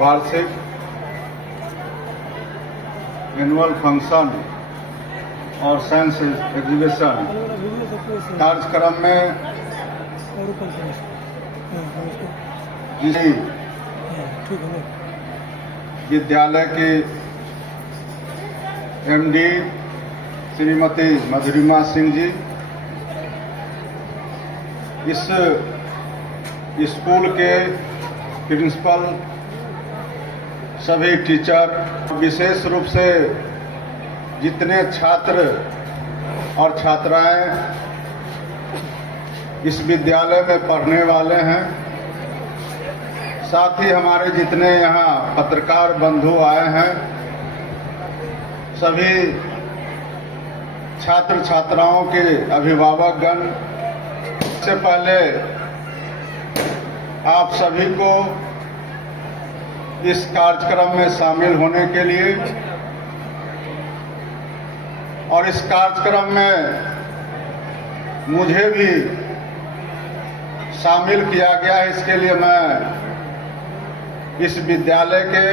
वार्षिक annual function और science exhibition कार्यक्रम में विद्यालय की एमडी श्रीमती मधुरिमा सिंह जी, इस स्कूल के प्रिंसिपल, सभी टीचर, विशेष रूप से जितने छात्र और छात्राएं इस विद्यालय में पढ़ने वाले हैं, साथ ही हमारे जितने यहाँ पत्रकार बंधु आए हैं, सभी छात्र छात्राओं के अभिभावकगण, से पहले आप सभी को इस कार्यक्रम में शामिल होने के लिए और इस कार्यक्रम में मुझे भी शामिल किया गया, इसके लिए मैं इस विद्यालय के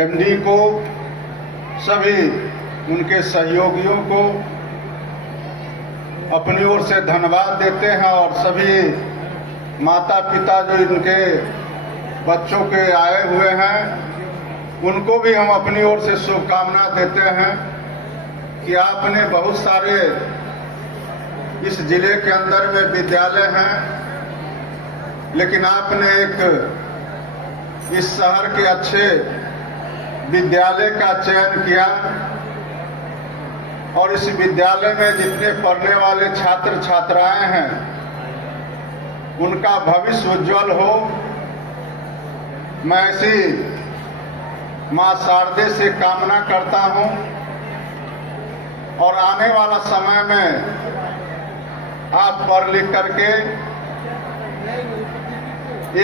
एमडी को, सभी उनके सहयोगियों को अपनी ओर से धन्यवाद देते हैं और सभी माता पिता जो इनके बच्चों के आए हुए हैं, उनको भी हम अपनी ओर से शुभकामना देते हैं कि आपने बहुत सारे इस जिले के अंदर में विद्यालय हैं, लेकिन आपने एक इस शहर के अच्छे विद्यालय का चयन किया और इस विद्यालय में जितने पढ़ने वाले छात्र छात्राएं हैं, उनका भविष्य उज्जवल हो। मैं ऐसी मां शारदे से कामना करता हूं और आने वाला समय में आप पढ़ लिख करके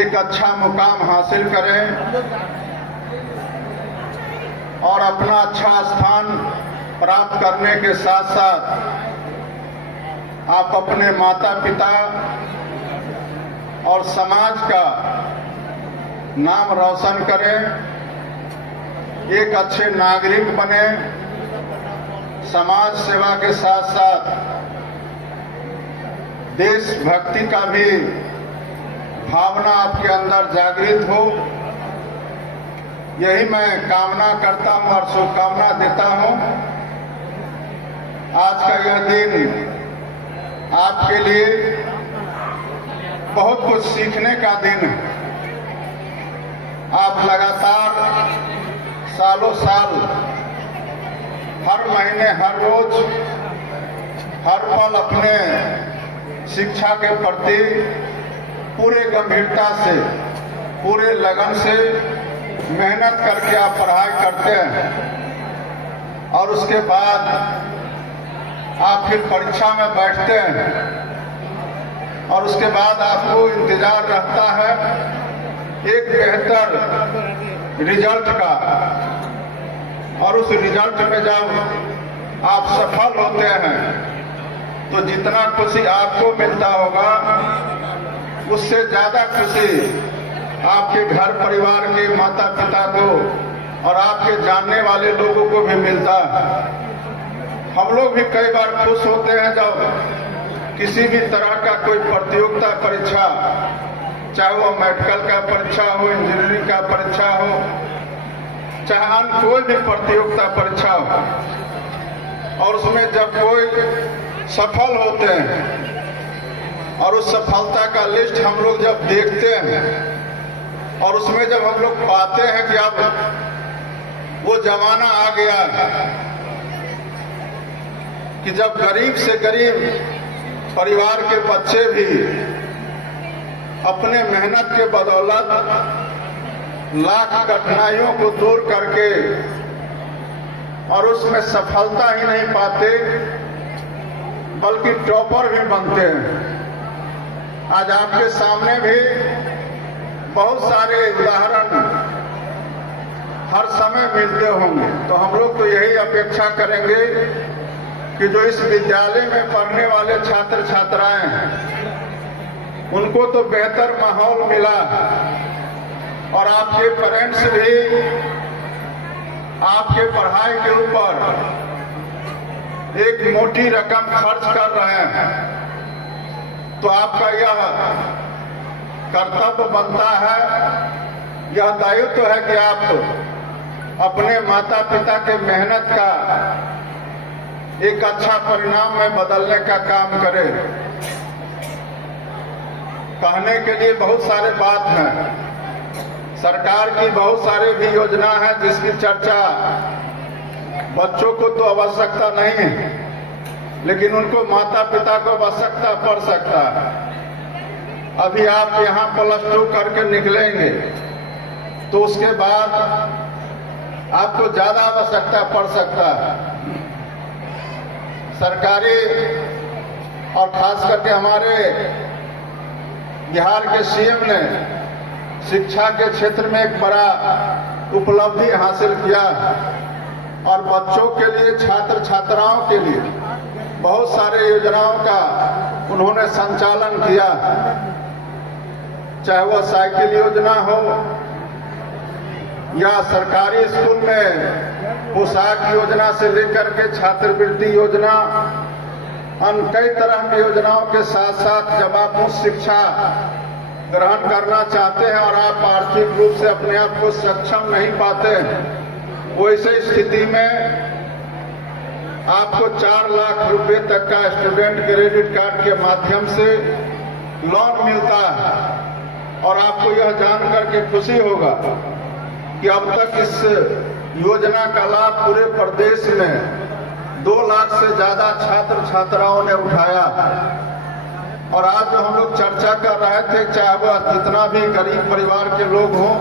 एक अच्छा मुकाम हासिल करें और अपना अच्छा स्थान प्राप्त करने के साथ साथ आप अपने माता पिता और समाज का नाम रोशन करें, एक अच्छे नागरिक बने, समाज सेवा के साथ साथ देशभक्ति का भी भावना आपके अंदर जागृत हो। यही मैं कामना करता हूं और शुभकामना देता हूं। आज का यह दिन आपके लिए बहुत कुछ सीखने का दिन है। आप लगातार सालों साल, हर महीने, हर रोज, हर पल अपने शिक्षा के प्रति पूरे गंभीरता से, पूरे लगन से मेहनत करके आप पढ़ाई करते हैं और उसके बाद आप फिर परीक्षा में बैठते हैं और उसके बाद आपको इंतजार रहता है एक बेहतर रिजल्ट का, और उस रिजल्ट में जब आप सफल होते हैं तो जितना खुशी आपको मिलता होगा, उससे ज्यादा खुशी आपके घर परिवार के माता पिता को और आपके जानने वाले लोगों को भी मिलता है। हम लोग भी कई बार खुश होते हैं जब किसी भी तरह का कोई प्रतियोगिता परीक्षा, चाहे वो मेडिकल का परीक्षा हो, इंजीनियरिंग का परीक्षा हो, चाहे अन्य कोई भी प्रतियोगिता परीक्षा हो, और उसमें जब कोई सफल होते हैं और उस सफलता का लिस्ट हम लोग जब देखते हैं और उसमें जब हम लोग पाते हैं कि अब वो जमाना आ गया है कि जब गरीब से गरीब परिवार के बच्चे भी अपने मेहनत के बदौलत लाख कठिनाइयों को दूर करके और उसमें सफलता ही नहीं पाते बल्कि टॉपर भी बनते हैं। आज आपके सामने भी बहुत सारे उदाहरण हर समय मिलते होंगे, तो हम लोग तो यही अपेक्षा करेंगे कि जो इस विद्यालय में पढ़ने वाले छात्र छात्राएं हैं, उनको तो बेहतर माहौल मिला और आपके पेरेंट्स भी आपके पढ़ाई के ऊपर एक मोटी रकम खर्च कर रहे हैं, तो आपका यह कर्तव्य बनता है, यह दायित्व है कि आप अपने माता पिता के मेहनत का एक अच्छा परिणाम में बदलने का काम करें। कहने के लिए बहुत सारे बात हैं, सरकार की बहुत सारी भी योजना है जिसकी चर्चा बच्चों को तो आवश्यकता नहीं है, लेकिन उनको माता पिता को आवश्यकता पड़ सकता है। अभी आप यहाँ +2 करके निकलेंगे तो उसके बाद आपको ज्यादा आवश्यकता पड़ सकता है। सरकारी और खास करके हमारे बिहार के सीएम ने शिक्षा के क्षेत्र में एक बड़ा उपलब्धि हासिल किया और बच्चों के लिए, छात्र छात्राओं के लिए बहुत सारे योजनाओं का उन्होंने संचालन किया, चाहे वह साइकिल योजना हो या सरकारी स्कूल में पोशाक योजना से लेकर के छात्रवृत्ति योजना, अन्य कई तरह की योजनाओं के साथ साथ जब आप उच्च शिक्षा ग्रहण करना चाहते हैं और आप आर्थिक रूप से अपने आप को सक्षम नहीं पाते हैं, वैसे स्थिति में आपको 4 लाख रुपए तक का स्टूडेंट क्रेडिट कार्ड के माध्यम से लोन मिलता है। और आपको यह जानकर के खुशी होगा कि अब तक इस योजना का लाभ पूरे प्रदेश में 2 लाख से ज्यादा छात्र छात्राओं ने उठाया। और आज जो हम लोग चर्चा कर रहे थे, चाहे वह कितना भी गरीब परिवार के लोग हों,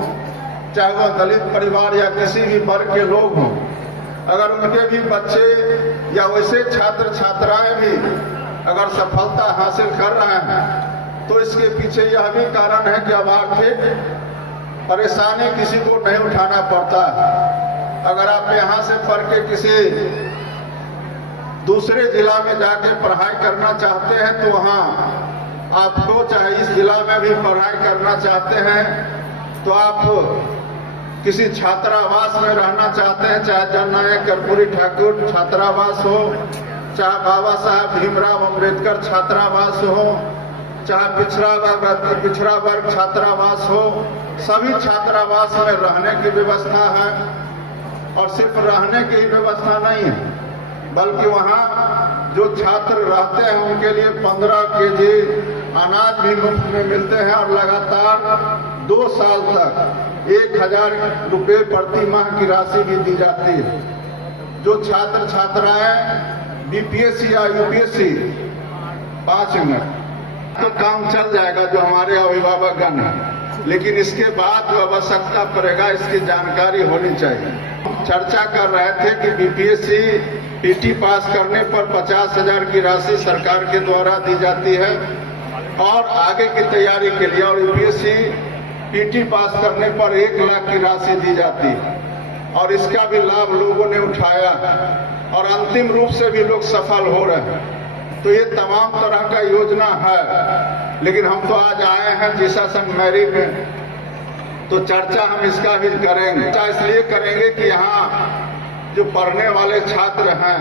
चाहे वह दलित परिवार या किसी भी वर्ग के लोग हों, अगर उनके भी बच्चे या वैसे छात्र छात्राएं भी अगर सफलता हासिल कर रहे हैं, तो इसके पीछे यह भी कारण है कि अब आर्थिक परेशानी किसी को नहीं उठाना पड़ता। अगर आप यहाँ से पढ़ के किसी दूसरे जिला में जाके पढ़ाई करना चाहते हैं, तो वहाँ आपको, चाहे इस जिला में भी पढ़ाई करना चाहते हैं, तो आप किसी छात्रावास में रहना चाहते हैं, चाहे जननायक कर्पूरी ठाकुर छात्रावास हो, चाहे बाबा साहब भीमराव अम्बेडकर छात्रावास हो, चाहे पिछड़ा वर्ग छात्रावास हो, सभी छात्रावास में रहने की व्यवस्था है। और सिर्फ रहने की ही व्यवस्था नहीं है, बल्कि वहाँ जो छात्र रहते हैं उनके लिए 15 केजी अनाज भी मुफ्त में मिलते हैं और लगातार 2 साल तक 1000 रुपये प्रति माह की राशि भी दी जाती है। जो छात्र छात्राएं बीपीएससी या यूपीएससी 5 मिनट तो काम चल जाएगा जो हमारे अभिभावकगण हैं, लेकिन इसके बाद जो आवश्यकता पड़ेगा इसकी जानकारी होनी चाहिए। चर्चा कर रहे थे कि बीपीएससी पीटी पास करने पर 50,000 की राशि सरकार के द्वारा दी जाती है और आगे की तैयारी के लिए, और यूपीएससी पीटी पास करने पर 1 लाख की राशि दी जाती है। और इसका भी लाभ लोगों ने उठाया और अंतिम रूप से भी लोग सफल हो रहे हैं। तो ये तमाम तरह का योजना है, लेकिन हम तो आज आए हैं जीसस एंड मैरी में, तो चर्चा हम इसका भी करेंगे। चर्चा इसलिए करेंगे कि यहाँ जो पढ़ने वाले छात्र हैं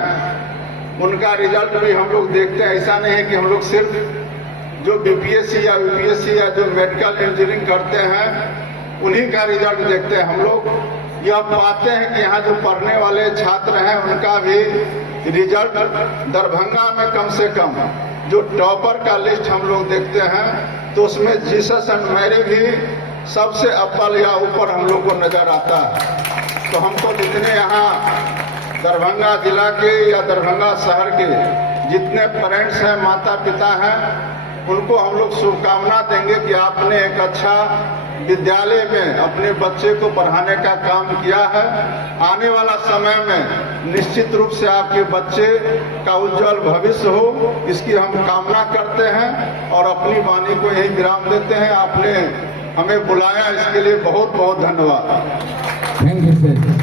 उनका रिजल्ट भी हम लोग देखते हैं। ऐसा नहीं है कि हम लोग सिर्फ जो बीपीएससी या यूपीएससी या जो मेडिकल इंजीनियरिंग करते हैं उन्हीं का रिजल्ट देखते हैं। हम लोग यह पाते हैं कि यहाँ जो पढ़ने वाले छात्र हैं उनका भी रिजल्ट दरभंगा में कम से कम जो टॉपर का लिस्ट हम लोग देखते हैं, तो उसमें जीसस एंड मैरी भी सबसे अव्वल या ऊपर हम लोग को नजर आता है। तो हमको जितने यहाँ दरभंगा जिला के या दरभंगा शहर के जितने पेरेंट्स हैं, माता पिता हैं, उनको हम लोग शुभकामना देंगे कि आपने एक अच्छा विद्यालय में अपने बच्चे को पढ़ाने का काम किया है। आने वाला समय में निश्चित रूप से आपके बच्चे का उज्जवल भविष्य हो, इसकी हम कामना करते हैं और अपनी वाणी को यही विराम देते हैं। आपने हमें बुलाया, इसके लिए बहुत बहुत धन्यवाद। Thank you sir.